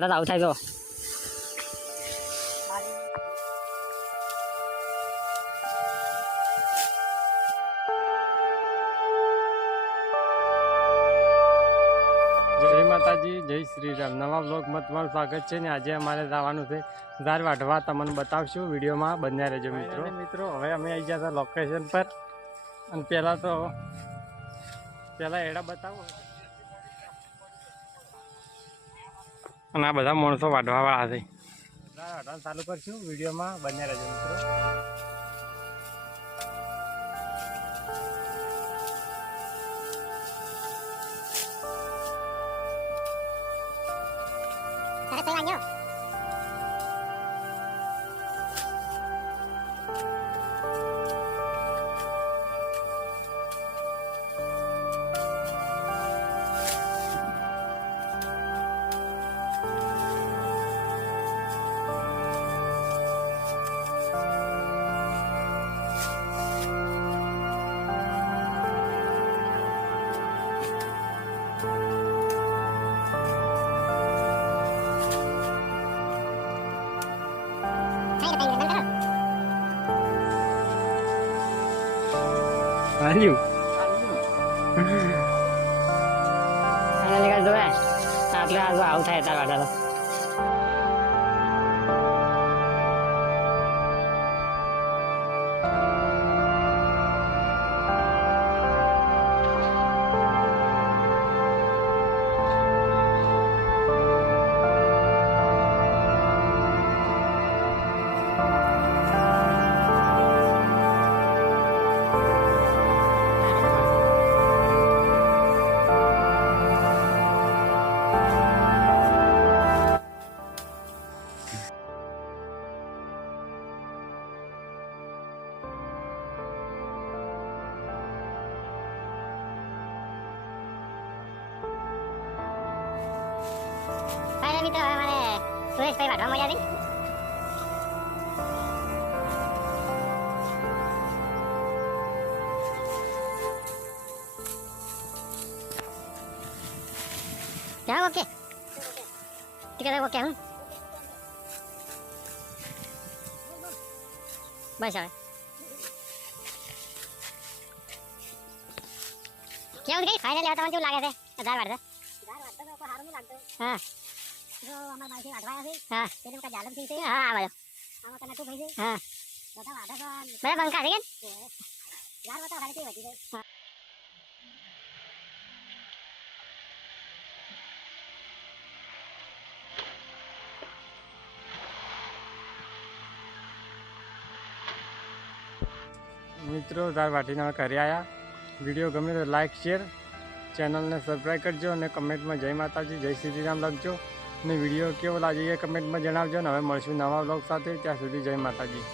વાટા આવું થાય તો જય માતાજી, જય શ્રી રામ। નવા બ્લોગમાં તમારું સ્વાગત છે ને આજે અમારે જવાનું છે ઝાર વાઢવા। તમને બતાવશું, વિડીયોમાં બન્યા રહેજો મિત્રો। હવે અમે આવી ગયા હતા લોકેશન પર અને પહેલાં એડા બતાવો અને આ બધા માણસો વાઢવાવાળા છે। ઝાર વાઢવાનું ચાલુ કરશું, વિડીયોમાં બન્યા રહેજો મિત્રો। Valeu! ફાઇનલી ગાઈસ જો આટલે આજો આવું થાય તાર વાટા તો મિત્રો હવે મારે સુરેશભાઈ વાઢવા મળ્યા છે। જાઓ ઓકે ટિકિટ ઓકે હું બસ હવે કેવું ગઈ ફાઇનલ તમને કેવું લાગે છે ઝાર વાઢતા તો સારું નહીં લાગતું। હા જો અમાર માસી વાઢવાયા છે। હા તેને કા જાલમ થઈ છે। હા આ બાજુ આમાં કને તું થઈ છે। હા બધા વાઢા તો બધા બંકા છે કે યાર બતા હારી વધી જાય। હા મિત્રો ઝાર વાટીને ઘરે આવ્યા। વિડીયો ગમે તો લાઈક શેર, ચેનલને સબસ્ક્રાઈબ કરજો અને કમેન્ટમાં જય માતાજી, જય શ્રી રામ લખજો અને વિડીયો કેવો લાગે એ કમેન્ટમાં જણાવજો। ને હવે મળશું નવા બ્લોગ સાથે, ત્યાં સુધી જય માતાજી।